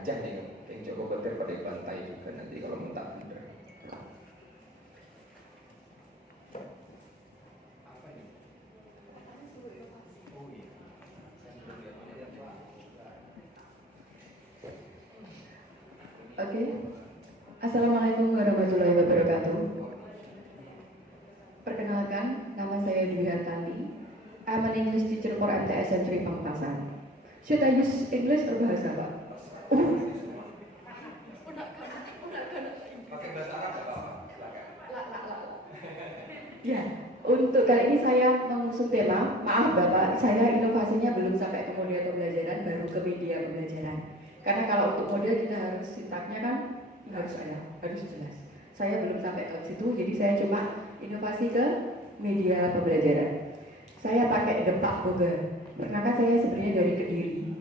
aja nih, yang Joko Petir pada pantai juga nanti kalau mau tak bener. Apa ini? Oh iya. Oke. Assalamualaikum warahmatullahi wabarakatuh. Perkenalkan, nama saya Dwi Hartanti. I'm an English teacher for MTSN 3 Pamekasan. Should I use English or bahasa, Pak? Pakai bahasa Arab atau apa? Ya, untuk kali ini saya mengusung tema, maaf Bapak, saya inovasinya belum sampai ke model pembelajaran, baru ke media pembelajaran. Karena kalau untuk model kita harus sintaknya kan harus jelas. Saya belum sampai ke situ, jadi saya cuma inovasi ke media pembelajaran. Saya pakai Depak Bogor, karena kan saya sebenarnya dari Kediri,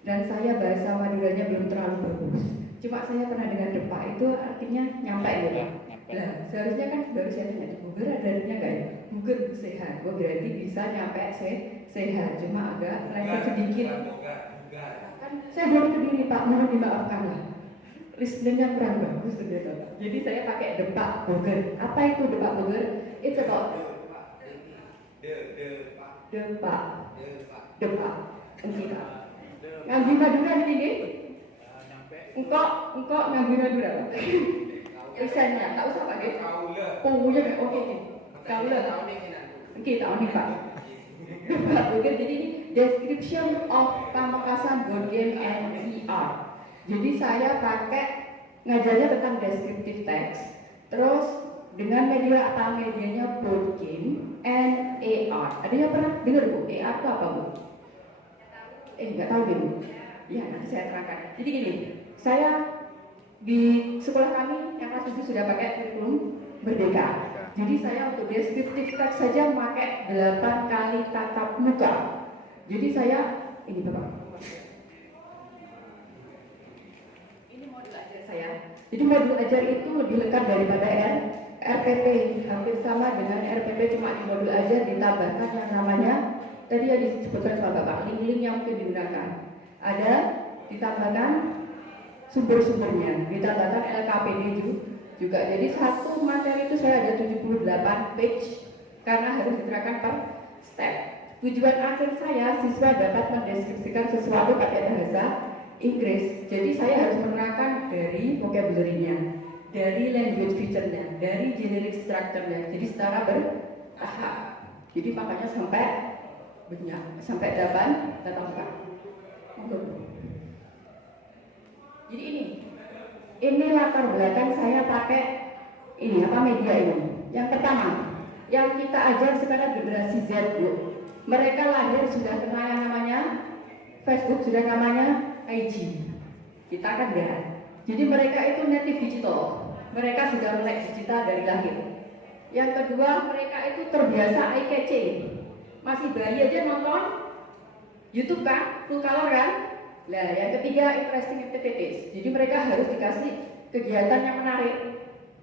dan saya bahasa Maduranya belum terlalu bagus. Cuma saya pernah dengar Depak itu artinya nyampe gitu. Nah, seharusnya kan baru saya tanya, Bogor ada artinya nggak ya? Bogor sehat, oh berarti bisa nyampe sehat, cuma agak lebar sedikit. Kan saya belum Kediri Pak, mohon dimaafkan lah. Listeningnya kurang bagus ternyata. Jadi saya pakai Depak Bogor. Apa itu Depak Bogor? It's about Depak. Enggak. Ngambi Madura ini? Engkok ngambi Madura. Lisannya, tak usah Pak Dek. Kaula. Oke. Kaula. Oke, tahun ini Pak. Depak Bogor. Jadi ini description of Pamekasan board game and VR. Jadi saya pakai ngajarnya tentang descriptive text, terus dengan media apa medianya board game and AR. Ada yang pernah dengar Bu? AR itu apa Bu? Nggak tahu deh Bu. Ya nanti saya terangkan. Jadi gini, saya di sekolah kami yang kelas 7 sudah pakai kurikulum Merdeka. Jadi saya untuk descriptive text saja pakai 8 kali tatap muka. Jadi saya ini Bapak. Jadi modul ajar itu lebih lengkap daripada RPP, hampir sama dengan RPP, cuma di modul ajar ditambahkan yang namanya tadi yang disebutkan sama Bapak, link-link yang mungkin digunakan. Ada ditambahkan sumber-sumbernya, ditambahkan LKPD juga. Jadi satu materi itu saya ada 78 page karena harus diterangkan per step. Tujuan akhir saya siswa dapat mendeskripsikan sesuatu pakai bahasa Inggris. Jadi saya harus menerangkan dari vocabulary-nya, dari language feature-nya, dari generic structure-nya. Jadi secara bertahap. Jadi makanya sampai banyak, sampai 8 tatap muka. Jadi ini latar belakang saya pakai ini apa media ini. Yang pertama, yang kita ajar sekarang generasi Z Bu. Mereka lahir sudah kenal yang namanya Facebook, sudah namanya IG. Kita kan enggak. Jadi mereka itu native digital. Mereka sudah melek digital dari lahir. Yang kedua, mereka itu terbiasa eye catching. Masih bayi aja nonton YouTube kan, full color kan. Nah, yang ketiga interesting activities. Jadi mereka harus dikasih kegiatan yang menarik.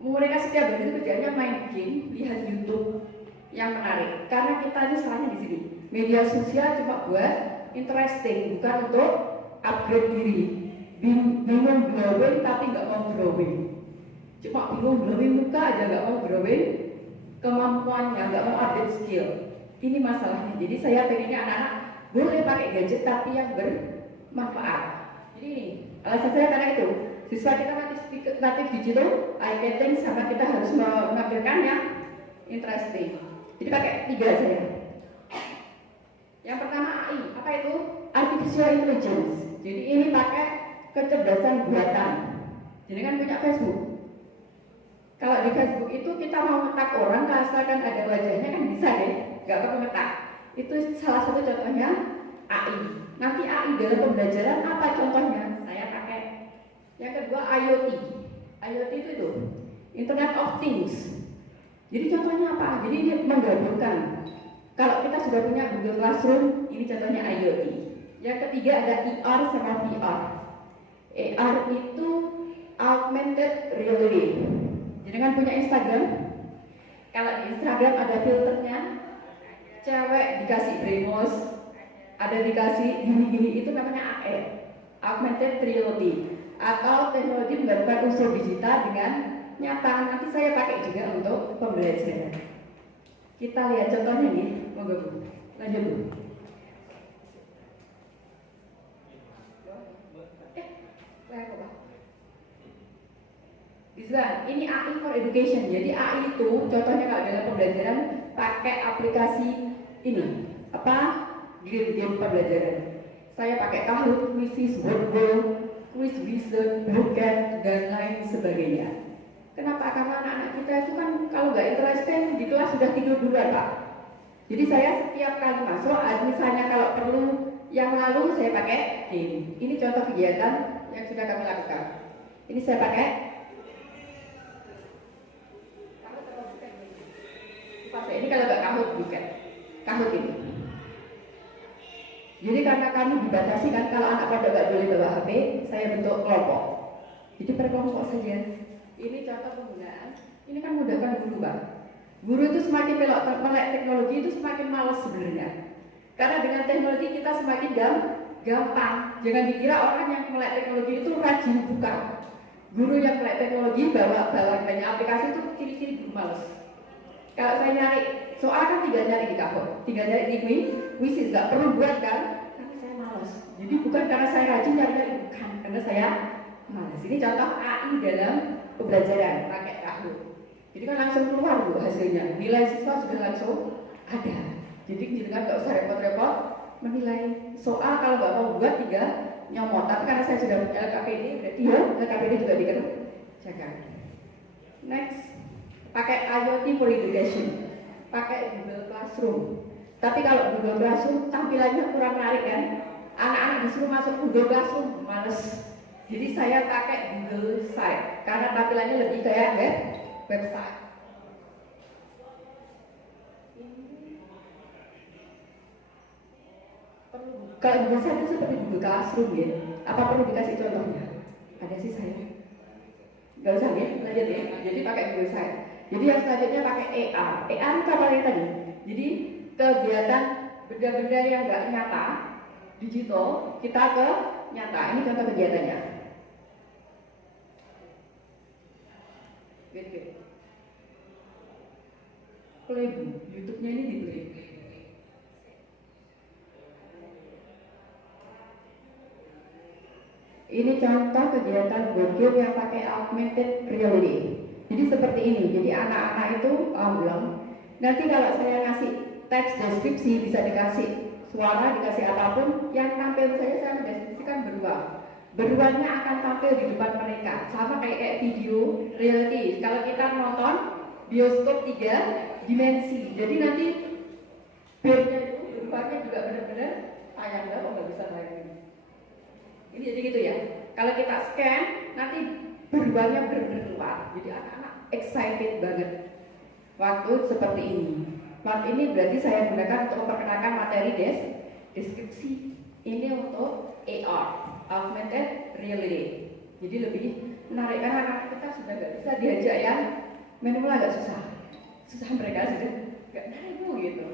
Mereka setiap hari itu kerjanya main game, lihat YouTube yang menarik. Karena kita ini salahnya di sini. Media sosial cuma buat interesting, bukan untuk upgrade diri. Bingung glowing tapi nggak mau growing. Cuma bingung glowing muka aja nggak mau growing kemampuannya, nggak mau update skill. Ini masalahnya. Jadi saya pengennya anak-anak boleh pakai gadget tapi yang bermanfaat. Jadi ini alasan saya karena itu siswa kita native digital, eye catching, sama kita harus menampilkan yang interesting. Jadi pakai 3 saya. Yang pertama AI, apa itu? Artificial Intelligence. Jadi ini pakai kecerdasan buatan. Jadi kan punya Facebook. Kalau di Facebook itu kita mau ngetak orang, asalkan ada wajahnya kan bisa deh, nggak perlu ngetak. Itu salah satu contohnya AI. Nanti AI dalam pembelajaran apa contohnya? Saya pakai. Yang kedua IoT. IoT itu Internet of Things. Jadi contohnya apa? Jadi ini menggabungkan. Kalau kita sudah punya Google Classroom, ini contohnya IoT. Yang ketiga ada AR sama VR. AR itu Augmented Reality. Jadi kan punya Instagram. Kalau di Instagram ada filternya, cewek dikasih brainwash, ada dikasih gini-gini, itu namanya AR, Augmented Reality. atau teknologi menggambarkan unsur digital dengan nyata. Nanti saya pakai juga untuk pembelajaran. Kita lihat contohnya nih, monggo Bu. Lanjut Bu. Ini AI for Education. Jadi AI itu contohnya kalau dalam pembelajaran pakai aplikasi ini apa game-game pembelajaran. Saya pakai Kahoot, Quizzes, Wordgo, Quiz Wizard, Bucket, dan lain sebagainya. Kenapa? Karena anak-anak kita itu kan kalau nggak interesting di kelas sudah tidur duluan Pak. Jadi saya setiap kali masuk, misalnya kalau perlu yang lalu saya pakai game. Ini contoh kegiatan yang sudah kami lakukan. Ini saya pakai. Ini kalau nggak Kahoot bukan. Kahoot ini. Jadi karena kami dibatasi kan kalau anak pada nggak boleh bawa HP, saya bentuk kelompok. Jadi per kelompok saja. Ini contoh penggunaan. Ini kan mudahkan guru Pak. Guru itu semakin melek teknologi itu semakin malas sebenarnya. Karena dengan teknologi kita semakin gampang. Jangan dikira orang yang melek teknologi itu rajin, bukan. Guru yang melek teknologi bawa banyak aplikasi itu ciri-ciri guru malas. Kalau saya nyari soal kan tinggal nyari di Kahoot, tinggal nyari di Quizzes, nggak perlu buat kan? Tapi saya malas. Jadi bukan karena saya rajin nyari, bukan karena saya malas. Ini contoh AI dalam pembelajaran pakai Kahoot. Jadi kan langsung keluar Bu hasilnya. Nilai siswa sudah langsung ada. Jadi jangan nggak usah repot-repot menilai soal. Kalau nggak mau buat tinggal nyomot. Tapi karena saya sudah punya LKPD, berarti ya LKPD juga dikerjakan. Next. Pakai IoT for Education, pakai Google Classroom. Tapi kalau Google Classroom tampilannya kurang menarik kan? Anak-anak disuruh masuk Google Classroom, males. Jadi saya pakai Google Site karena tampilannya lebih kayak website. Kalau Google Site itu seperti Google Classroom ya. Apa perlu dikasih contohnya? Ada sih saya. Gak usah ya, lanjut ya. Jadi pakai Google Site. Jadi yang selanjutnya pakai AR. AR itu apa yang tadi? Jadi kegiatan benda-benda yang nggak nyata, digital, kita ke nyata. Ini contoh kegiatannya. Wait. Play Bu, YouTube-nya ini di play. Ini contoh kegiatan board game yang pakai augmented reality. Jadi seperti ini, jadi anak-anak itu bilang, nanti kalau saya ngasih teks deskripsi bisa dikasih suara, dikasih apapun, yang tampil saya mendeskripsikan beruang. Beruangnya akan tampil di depan mereka, sama kayak video reality. Kalau kita nonton bioskop 3 dimensi, jadi nanti beruangnya juga benar-benar tayang, nggak bisa lagi. Ini jadi gitu ya. Kalau kita scan, nanti beruangnya benar-benar keluar. Jadi anak-anak excited banget waktu seperti ini. Waktu ini berarti saya gunakan untuk memperkenalkan materi deskripsi. Ini untuk AR, augmented reality. Jadi lebih menarik karena anak kita sudah nggak bisa diajak yang manual, agak susah mereka sudah nggak menarik Bu gitu.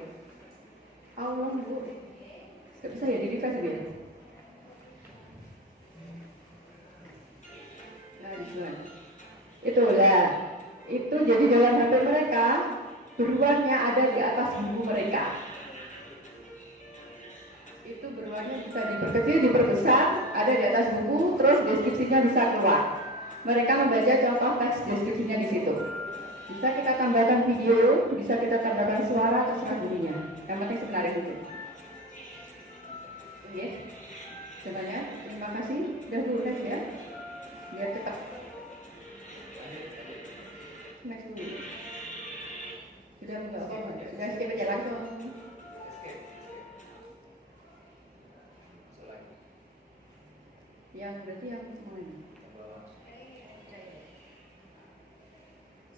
Allah Bu, nggak bisa ya di refresh gitu. Itu jadi dalam HP mereka beruangnya ada di atas buku mereka. Itu beruangnya bisa diperkecil, diperbesar, ada di atas buku, terus deskripsinya bisa keluar. Mereka membaca contoh teks deskripsinya di situ. Bisa kita tambahkan video, bisa kita tambahkan suara atau suara bunyinya. Yang penting sebenarnya itu. Oke, semuanya. Terima kasih. Dan dulu ya. Biar cepat. Next dulu. Sudah skip aja langsung. Yang berarti yang semuanya.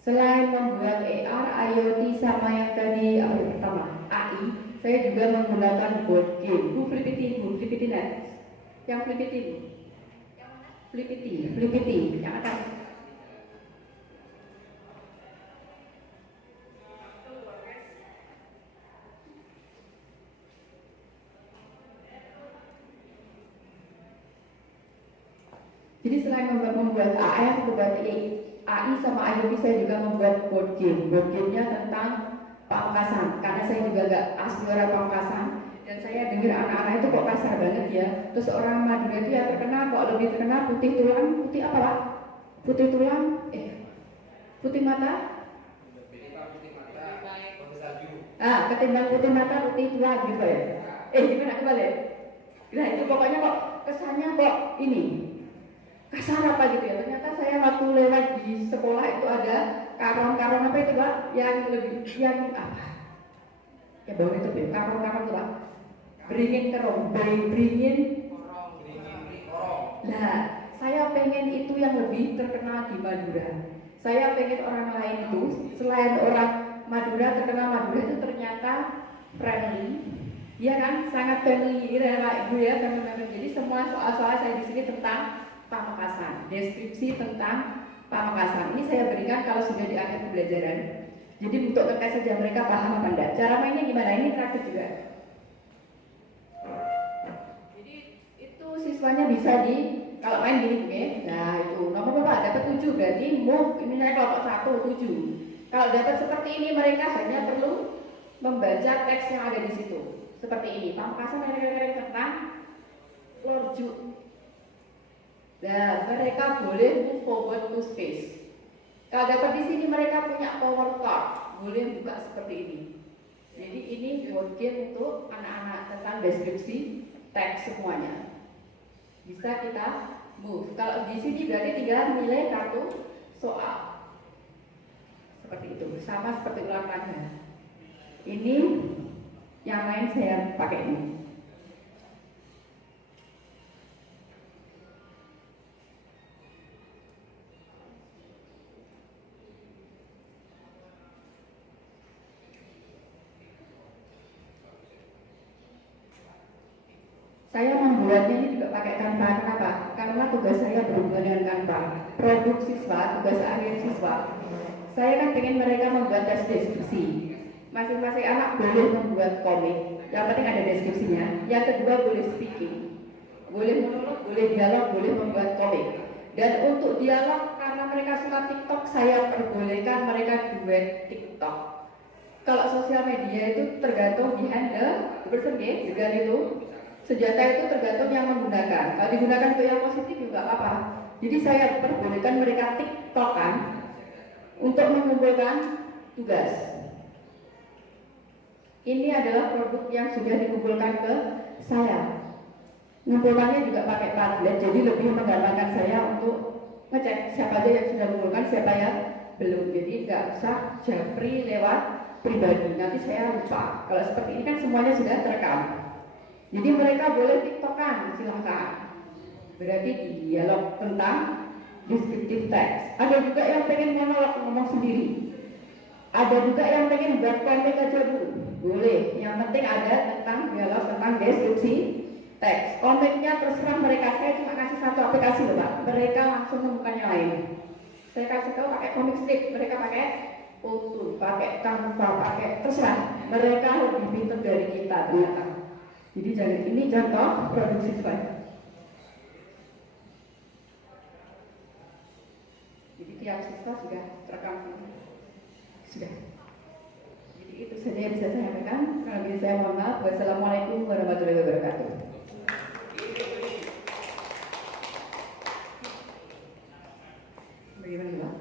Selain membuat AR, IoT sama yang tadi pertama AI, saya juga menggunakan board game. Bu Flippity next. Yang Flippity, yang atas. Jadi selain membuat AF, membuat AI sama IoT, saya juga membuat board game. Board gamenya tentang Pamekasan, karena saya juga nggak asli orang Pamekasan. Dan saya dengar anak-anak itu kok kasar banget ya. Terus orang Madura itu ya terkenal, kok lebih terkenal putih tulang, putih apa Pak? Putih tulang, putih mata? Ketimbang putih mata, putih tulang gitu ya. Gimana kembali? Nah itu pokoknya kok kesannya kok ini kasar apa gitu ya. Ternyata saya waktu lewat di sekolah itu ada karung-karung apa itu Pak? Yang lebih, yang apa? Ya baru itu ya, karung-karung itu Pak. Beringin kerong, beringin korong. Nah, saya pengen itu yang lebih terkenal di Madura. Saya pengen orang lain itu, selain orang Madura terkenal Madura itu ternyata friendly, ya kan, sangat friendly, Ibu ya teman-teman. Jadi semua soal-soal saya di sini tentang Pamekasan, deskripsi tentang Pamekasan. Ini saya berikan kalau sudah di akhir pembelajaran. Jadi untuk ngetes saja mereka paham apa enggak. Cara mainnya gimana? Ini praktik juga. Siswanya bisa kalau main gini oke. Nah itu nomor berapa? Dapat 7 berarti move. Ini saya kelompok 1 7. Kalau dapat seperti ini mereka hanya perlu membaca teks yang ada di situ. Seperti ini. Pamekasan mereka tentang lorju. Nah mereka boleh move forward to space. Kalau dapat di sini mereka punya power card, boleh buka seperti ini. Jadi ini board game untuk anak-anak tentang deskripsi teks semuanya. Bisa kita move. Kalau di sini berarti tinggal nilai kartu soal. Seperti itu. Sama seperti ulang tanda. Ini yang lain saya pakai ini. Saya membuatnya ini juga pakai Canva. Kenapa? Karena tugas saya berhubungan dengan Canva. Produk siswa, tugas akhir siswa. Saya kan pengen mereka membuat tes deskripsi. Masing-masing anak boleh membuat komik. Yang penting ada deskripsinya. Yang kedua boleh speaking, boleh monolog, boleh dialog, boleh membuat komik. Dan untuk dialog, karena mereka suka TikTok, saya perbolehkan mereka duet TikTok. Kalau sosial media itu tergantung behind the person, dengan itu senjata itu tergantung yang menggunakan. Kalau digunakan untuk yang positif juga apa-apa. Jadi saya perbolehkan mereka TikTokan untuk mengumpulkan tugas. Ini adalah produk yang sudah dikumpulkan ke saya. Mengumpulkannya juga pakai Padlet, jadi lebih menggampangkan saya untuk ngecek siapa aja yang sudah mengumpulkan, siapa yang belum. Jadi nggak usah japri lewat pribadi. Nanti saya lupa. Kalau seperti ini kan semuanya sudah terekam. Jadi mereka boleh TikTokan, silahkan. Berarti dialog tentang descriptive text. Ada juga yang pengen monolog, ngomong sendiri. Ada juga yang pengen buat komik aja dulu, boleh. Yang penting ada tentang dialog tentang deskripsi teks. Komiknya terserah mereka. Saya cuma kasih satu aplikasi loh Pak. Mereka langsung menemukan yang lain. Saya kasih tahu pakai comic strip, mereka pakai foto, pakai Canva, pakai terserah. Mereka lebih pintar dari kita ternyata. Jadi jangan, ini contoh produksi siswa. Jadi tiap siswa sudah terekam. Sudah. Jadi itu saja yang bisa saya sampaikan. Kalau bisa saya mohon maaf. Wassalamualaikum warahmatullahi wabarakatuh. Bagaimana Pak?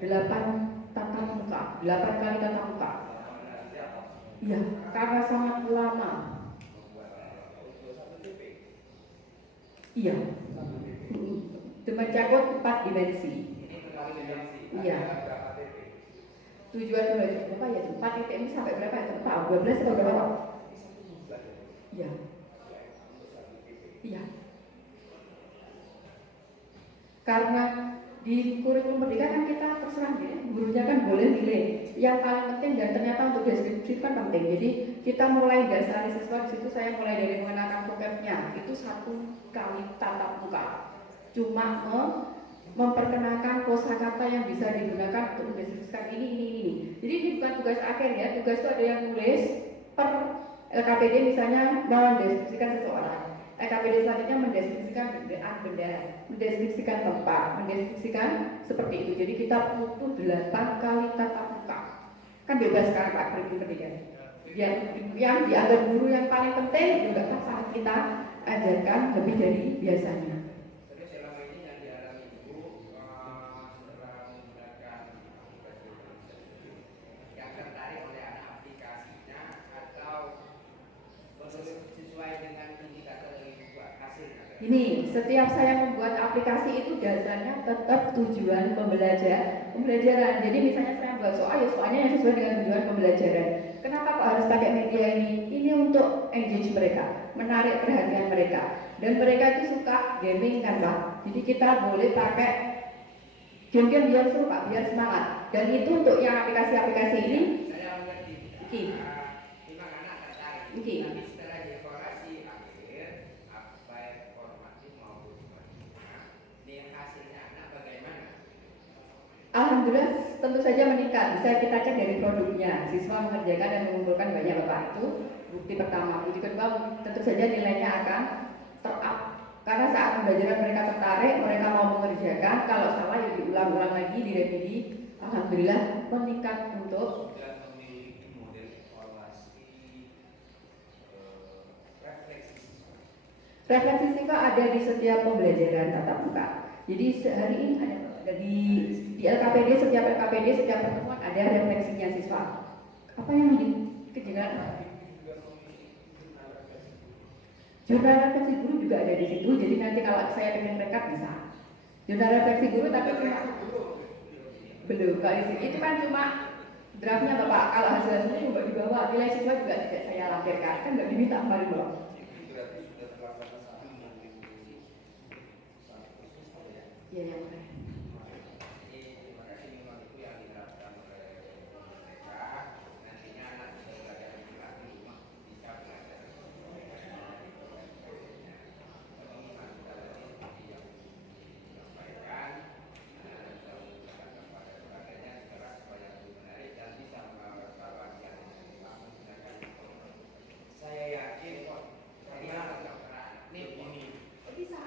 8 tatap muka, 8 kali tatap muka. Iya, karena sangat lama. Iya. Mencakup 4 dimensi. Iya. Tujuan belajar berapa ya? 4 ITM sampai berapa ya? 12 atau berapa? Iya. Iya. Karena di kurikulum merdeka kan kita terserah ya, gurunya kan boleh milih yang paling penting, dan ternyata untuk deskripsi kan penting. Jadi kita mulai dasari siswa di situ. Saya mulai dari mengenalkan vocabnya itu 1 kali tatap muka. Cuma memperkenalkan kosakata yang bisa digunakan untuk mendeskripsikan ini. Jadi ini bukan tugas akhir ya. Tugas itu ada yang nulis per LKPD misalnya mendeskripsikan seseorang. LKPD selanjutnya mendeskripsikan benda, mendeskripsikan tempat, mendeskripsikan seperti itu. Jadi kita butuh 8 kali tatap muka. Kan bebas sekarang Pak kurikulum pendidikan. Yang dianggap guru yang paling penting juga kan kita ajarkan lebih dari biasanya. Terus selama ini yang dialami Ibu setelah menggunakan yang tertarik oleh anak aplikasinya atau sesuai dengan indikator yang dibuat hasilnya? Ini setiap saya membuat aplikasi itu dasarnya tetap tujuan pembelajaran. Jadi misalnya saya buat soal, ya soalnya yang sesuai dengan tujuan pembelajaran. Kenapa kok harus pakai media ini? Ini untuk engage mereka, menarik perhatian mereka. Dan mereka itu suka gaming kan Pak. Jadi kita boleh pakai game-game biar seru Pak, biar semangat. Dan itu untuk yang aplikasi-aplikasi ini. Saya mengerti. Iki. Memang anak tertarik. Iki. Tapi setelah dievaluasi akhir, baik formatif maupun sebaliknya, ini hasilnya anak bagaimana? Alhamdulillah tentu saja meningkat. Bisa kita cek dari produknya. Siswa mengerjakan dan mengumpulkan banyak Bapak, itu bukti pertama. Bukti kedua tentu saja nilainya akan ter-up. Karena saat pembelajaran mereka tertarik, mereka mau mengerjakan. Kalau salah ya diulang-ulang lagi, direvisi. Alhamdulillah meningkat untuk Sudah memiliki model evaluasi refleksi siswa. refleksi siswa ada di setiap pembelajaran tatap muka. Jadi hari ini ada di LKPD, setiap LKPD, setiap pertemuan ada refleksinya siswa. Apa yang kejadian? Jurnal refleksi guru juga ada di situ. Jadi nanti kalau saya pengen rekap bisa. Jurnal refleksi guru tapi cuma belum kali itu kan cuma draftnya Bapak. Kalau hasilnya juga dibawa, nilai siswa juga tidak saya lampirkan, kan nggak diminta kembali Bapak. Iya yang mana?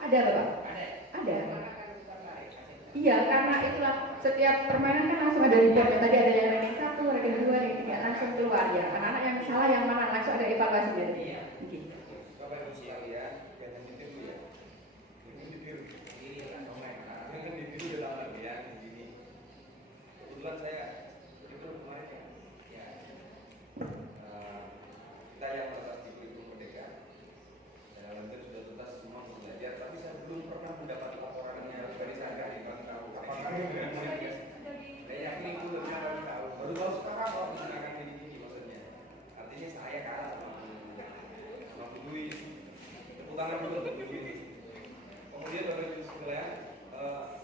Ada Bapak? Ada. Iya, karena itulah setiap permainan kan langsung ada report. Tadi ada yang ranking 1, ranking 2, ranking 3 langsung keluar ya. Anak-anak yang salah yang mana langsung ada evaluasi dari dia. Bapak Ibu sekalian, jangan ditiru ya. Ini ditiru. Ini kan komen. Ini kan ditiru dalam ya begini. Kebetulan saya itu kemarin ya. Kita yang tetap di kurikulum merdeka. Saya lanjut sudah tuntas semua belajar, tapi saya belum pernah mendapat laporannya dari saya di Bank tahu. Apakah ini kemudian saya kurikulumnya baru tahu sekarang kalau menggunakan ini maksudnya. Artinya saya kalah sama Bu Dwi. Tepuk tangan dulu untuk Bu Dwi. Kemudian Bapak Ibu sekalian,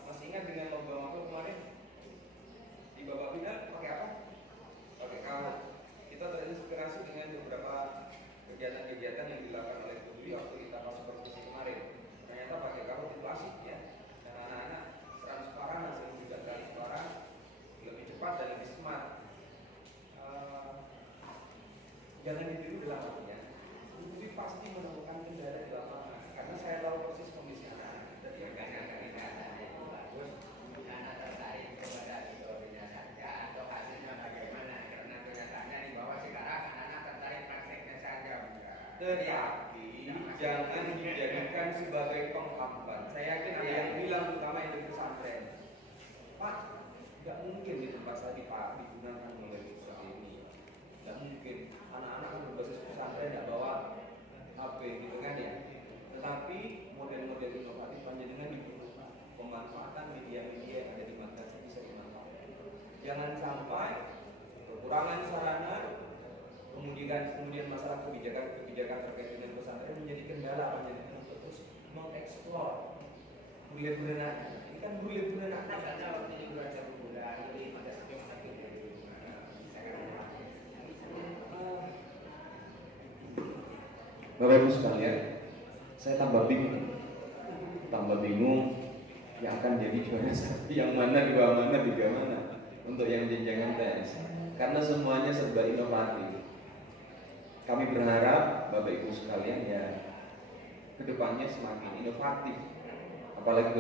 masih ingat dengan lomba waktu kemarin di babak final pakai apa? Pakai kawat. Kita terinspirasi dengan beberapa kegiatan-kegiatan yang dilakukan oleh Bu Dwi waktu kita pas supervisi kemarin. Ternyata pakai kawat itu asik ya. Dan anak-anak transparan, hasil juga transparan, lebih cepat dan lebih smart. Jangan ditiru dalam artinya. Bu Dwi pasti menemukan kendala di lapangan karena saya tahu persis kondisi anak-anak. Jadi bagus, anak tertarik kepada teorinya saja atau hasilnya bagaimana? Karena kenyataannya di bawah sekarang anak-anak tertarik prakteknya saja. Tetapi jangan dijadikan sebagai penghambat. Saya yakin ada yang bilang terutama yang di pesantren, Pak, nggak mungkin di tempat saya digunakan oleh seperti ini. Nggak mungkin. Anak-anak yang berbasis pesantren nggak bawa HP gitu kan ya. Tetapi model-model inovatif panjenengan digunakan. Pemanfaatan media-media yang ada di madrasah bisa dimanfaatkan. Jangan sampai kekurangan sarana, kemudian masalah kebijakan terkait dengan pesantren menjadi kendala panjenengan untuk terus mengeksplor bulir-bulir anak. Ini kan bulir-bulir anak karena waktu ini bulan 1 bulan jadi madrasah cuma satu dari Bapak Ibu sekalian, saya tambah bingung yang akan jadi juara satu yang mana, dua mana, tiga mana untuk yang jenjangan tes, karena semuanya serba inovatif. Kami berharap Bapak Ibu sekalian ya kedepannya semakin inovatif, apalagi